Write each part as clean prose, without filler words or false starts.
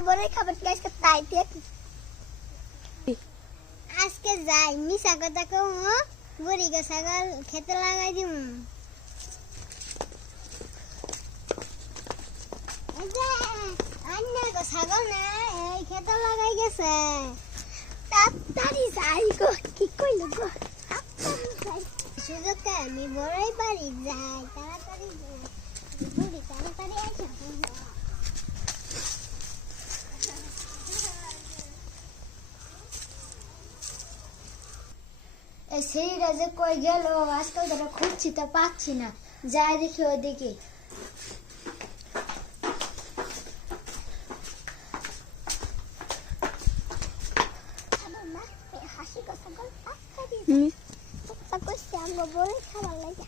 বড়ই খাবার কি আজকে তাই দেখ আজকে যাই মিশা কথা কও বুড়ি গো ছাগল খেতে লাগাই দিম আন্না গো ছাগল না এই খেতে লাগাই গেছে তাড়াতাড়ি যাই গো কি কইলো গো তাড়াতাড়ি যাই সুযোগটা আমি বড়ই বাড়ি যাই তাড়াতাড়ি যাই বুড়ি তাড়াতাড়ি আইসা সেই রাজে কই গেল আজকাল ধরে খুঁজছি তো পাচ্ছি না যাই দেখি ওদিকে হাসি কথা বল করছে আমরা বলে খাবার লাগে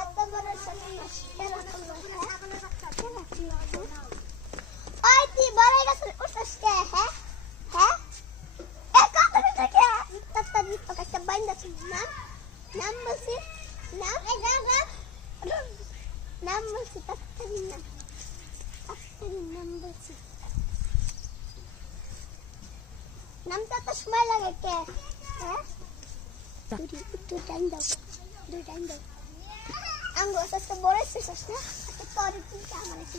এত বড় ওই তুই বড় গেছে উঠছস কে হ্যাঁ হ্যাঁ এ কত থেকে তাড়াতাড়ি পকাতে বাইন্দা না নাম বলছি নাম এই নাম বলছি তাড়াতাড়ি নাম বলছি নামটা তো সময় লাগে কে হ্যাঁ দুই টাইম দাও আঙ্গো সস্তা বড় শেষ না তোর কি আমার কি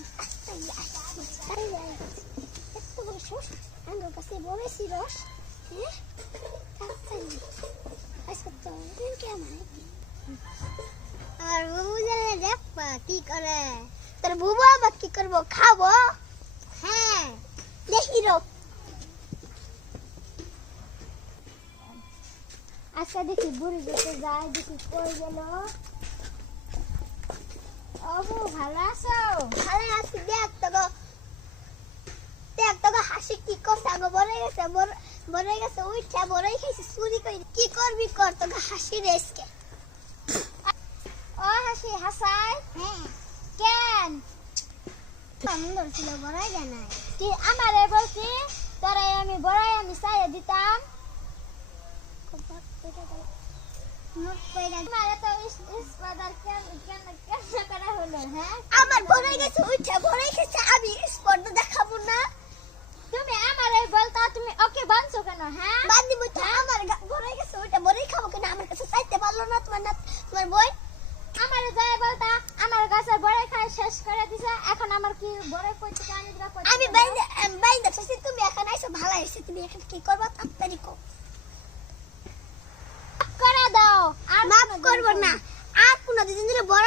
এত বড় শেষ আঙ্গো কাছে বড় শেষ হ্যাঁ তাড়াতাড়ি আজকে তো কি আমার আর বুবু জানে দেখবা কি করে তোর বুবু আবার কি করবো খাবো হ্যাঁ দেখি রো আজকে দেখি বুড়ি যেতে যায় দেখি কই গেল ওবু ভালো আছো ভালো আছি দেখ তো হাসি কি করছে আগো বড়ই গেছে উঠা বড়ই খাইছে চুরি কই কি করবি কর তোকে হাসি রেসকে ও হাসি হাসাই হ্যাঁ কেন সুন্দর ছিল বড়ই জানাই কি আমারে বলছি তোরে আমি বড়ই আমি চাইয়ে দিতাম আমার বড়ই গেছে উঠা বড়ই গেছে আমি স্পর্ধা দেখাবো না তুমি আমারে বলতা তুমি ওকে বানছো কেন হ্যাঁ বান্দি বুঝছো আমার বড়ই গেছে উঠা বড়ই খাবো কেন আমার কাছে চাইতে পারলো না তোমার বই আমারে যায় বলতা আমার গাছের বড়ই খাই শেষ করে দিছে এখন আমার কি বড়ই কইতে কানি দিবা কই আমি বাইন্দা চাইছি তুমি এখন আইছো ভালো আইছো তুমি এখন কি করবা তাড়াতাড়ি কও করে দাও আর মাফ করব না আর কোন দিন ধরে বড়